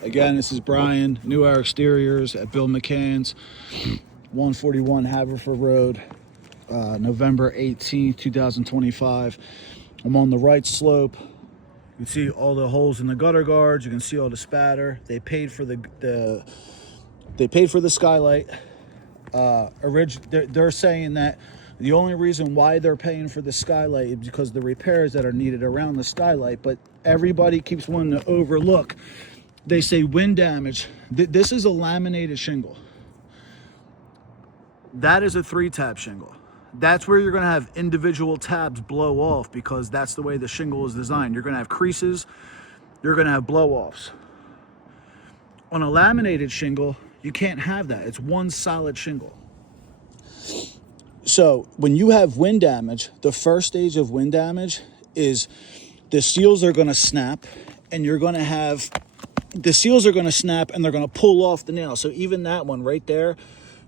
Again, this is Brian, New Era Exteriors at Bill McCann's, 141 Haverford Road, November 18th, 2025. I'm on the right slope. You can see all the holes in the gutter guards. You can see all the spatter. They paid for the skylight. They're saying that the only reason why they're paying for the skylight is because the repairs that are needed around the skylight. But everybody keeps wanting to overlook. They say wind damage. This is a laminated shingle. That is a 3-tab shingle. That's where you're going to have individual tabs blow off because that's the way the shingle is designed. You're going to have creases. You're going to have blow-offs. On a laminated shingle, you can't have that. It's one solid shingle. So when you have wind damage, the first stage of wind damage is the seals are going to snap, and you're going to have the seals are going to snap and they're going to pull off the nail. So even that one right there,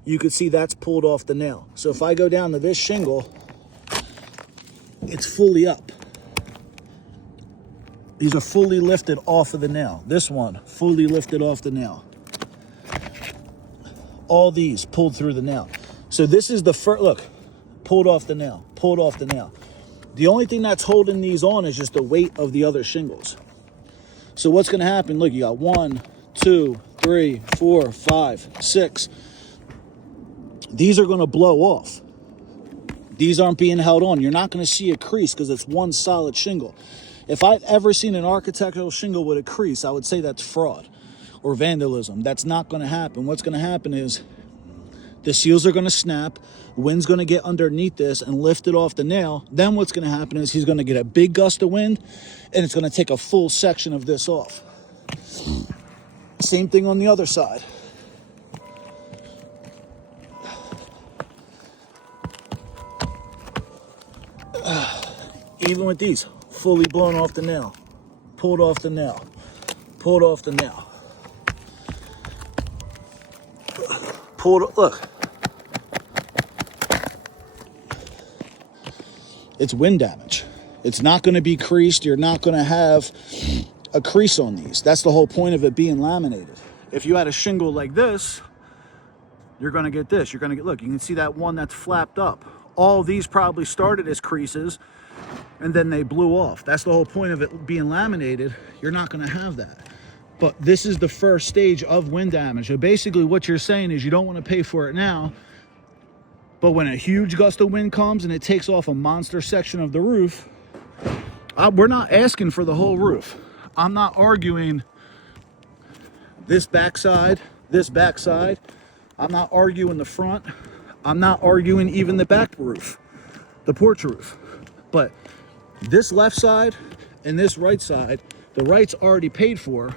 you could see that's pulled off the nail. So if I go down to this shingle, it's fully up. These are fully lifted off of the nail. This one, fully lifted off the nail. All these pulled through the nail. So this is the first, look, pulled off the nail, pulled off the nail. The only thing that's holding these on is just the weight of the other shingles. So what's going to happen? Look, you got 1, 2, 3, 4, 5, 6. These are going to blow off. These aren't being held on. You're not going to see a crease because it's one solid shingle. If I've ever seen an architectural shingle with a crease, I would say that's fraud or vandalism. That's not going to happen. What's going to happen is the seals are going to snap. Wind's going to get underneath this and lift it off the nail. Then what's going to happen is he's going to get a big gust of wind and it's going to take a full section of this off. Same thing on the other side. Even with these, fully blown off the nail, pulled off the nail, pulled off the nail. Look. It's wind damage. It's not going to be creased. You're not going to have a crease on these. That's the whole point of it being laminated. If you had a shingle like this, you're going to get this. You're going to get, look, you can see that one that's flapped up. All these probably started as creases and then they blew off. That's the whole point of it being laminated. You're not going to have that. But this is the first stage of wind damage. So basically what you're saying is you don't want to pay for it now, but when a huge gust of wind comes and it takes off a monster section of the roof, we're not asking for the whole roof. I'm not arguing this backside. I'm not arguing the front. I'm not arguing even the back roof, the porch roof. But this left side and this right side, the right's already paid for.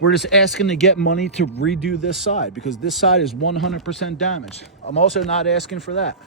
We're just asking to get money to redo this side because this side is 100% damaged. I'm also not asking for that.